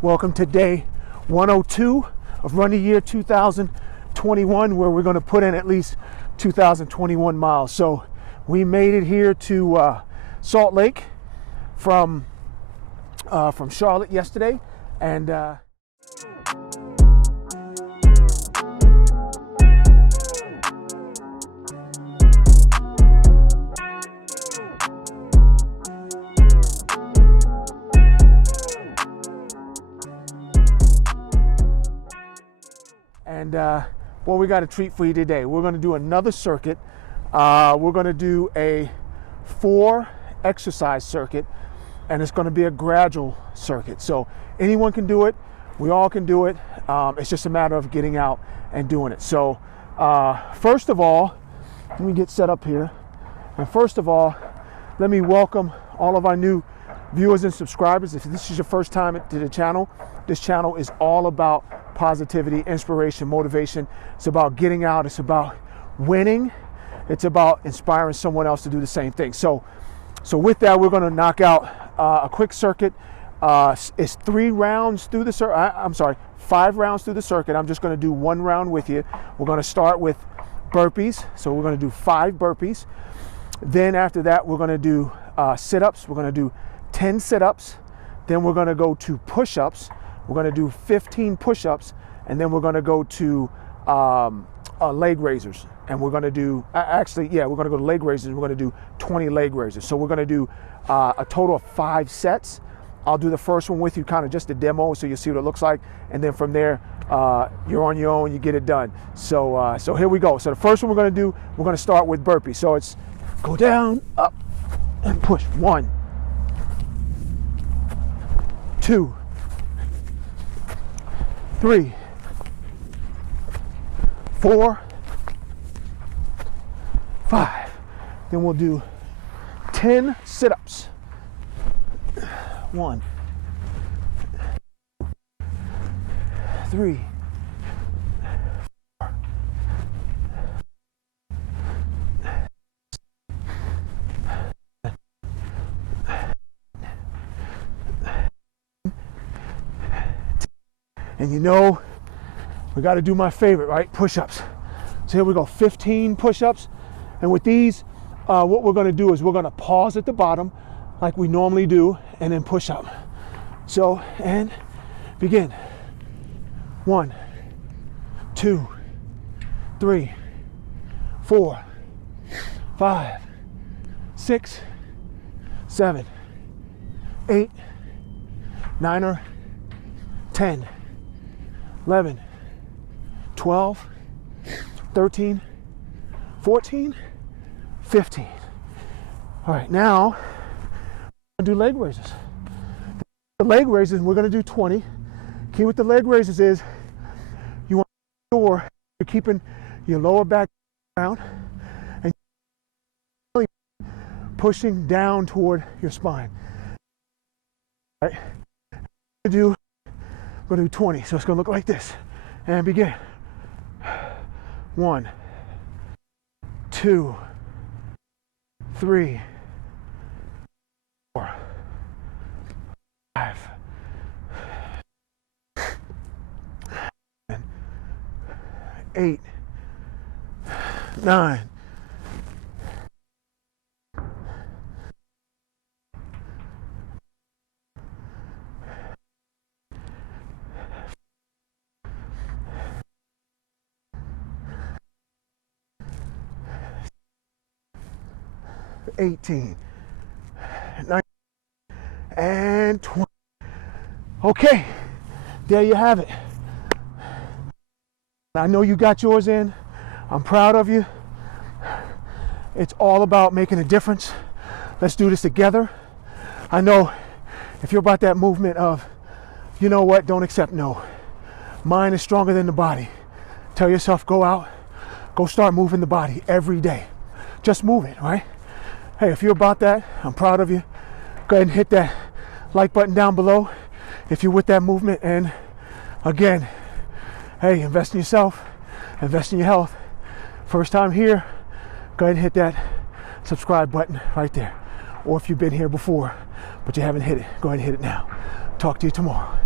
Welcome to day 102 of Run the Year 2021, where we're going to put in at least 2021 miles. So we made it here to Salt Lake from Charlotte yesterday, and well, we got a treat for you today. We're going to do another circuit. We're going to do a 4 exercise circuit, and it's going to be a gradual circuit. So anyone can do it. We all can do it. It's just a matter of getting out and doing it. So first of all, let me get set up here. And first of all, let me welcome all of our new viewers and subscribers. If this is your first time to the channel, this channel is all about positivity, inspiration, motivation. It's about getting out. It's about winning. It's about inspiring someone else to do the same thing. So with that, we're going to knock out a quick circuit. It's 3 rounds through the circuit. I'm sorry, 5 rounds through the circuit. I'm just going to do 1 round with you. We're going to start with burpees. So we're going to do 5 burpees. Then after that, we're going to do sit-ups. We're going to do 10 sit-ups. Then we're going to go to push-ups. We're going to do 15 push-ups, and then we're going to go to leg raisers. And we're going to do, we're going to go to leg raisers. We're going to do 20 leg raisers. So we're going to do a total of 5 sets. I'll do the first one with you, kind of just a demo, so you'll see what it looks like. And then from there, you're on your own, you get it done. So here we go. So the first one we're going to do, we're going to start with burpees. So it's go down, up, and push. 1, 2, 3, 4, 5. Then we'll do 10 sit-ups. 1, 3, 4, 10. And you know, we got to do my favorite, right? Push-ups. So here we go, 15 push-ups. And with these, what we're going to do is we're going to pause at the bottom like we normally do, and then push up. So, and begin. 1, 2, 3, 4, 5, 6, 7, 8, 9, 10, 11, 12, 13, 14, 15. All right, now we're gonna do leg raises. The leg raises, we're gonna do 20. Key with the leg raises is you want to make sure you're keeping your lower back down and pushing down toward your spine. All right, we're gonna do 20, so it's gonna look like this. And begin. 1, 2, 3, 4, 5, 7, 8, 9, 18, 19, and 20. Okay, there you have it. I know you got yours in. I'm proud of you. It's all about making a difference. Let's do this together. I know if you're about that movement of, you know what, don't accept no. Mind is stronger than the body. Tell yourself, go out, go start moving the body every day. Just move it, right? Hey, if you're about that, I'm proud of you. Go ahead and hit that like button down below if you're with that movement. And again, hey, invest in yourself, invest in your health. First time here, go ahead and hit that subscribe button right there. Or if you've been here before, but you haven't hit it, go ahead and hit it now. Talk to you tomorrow.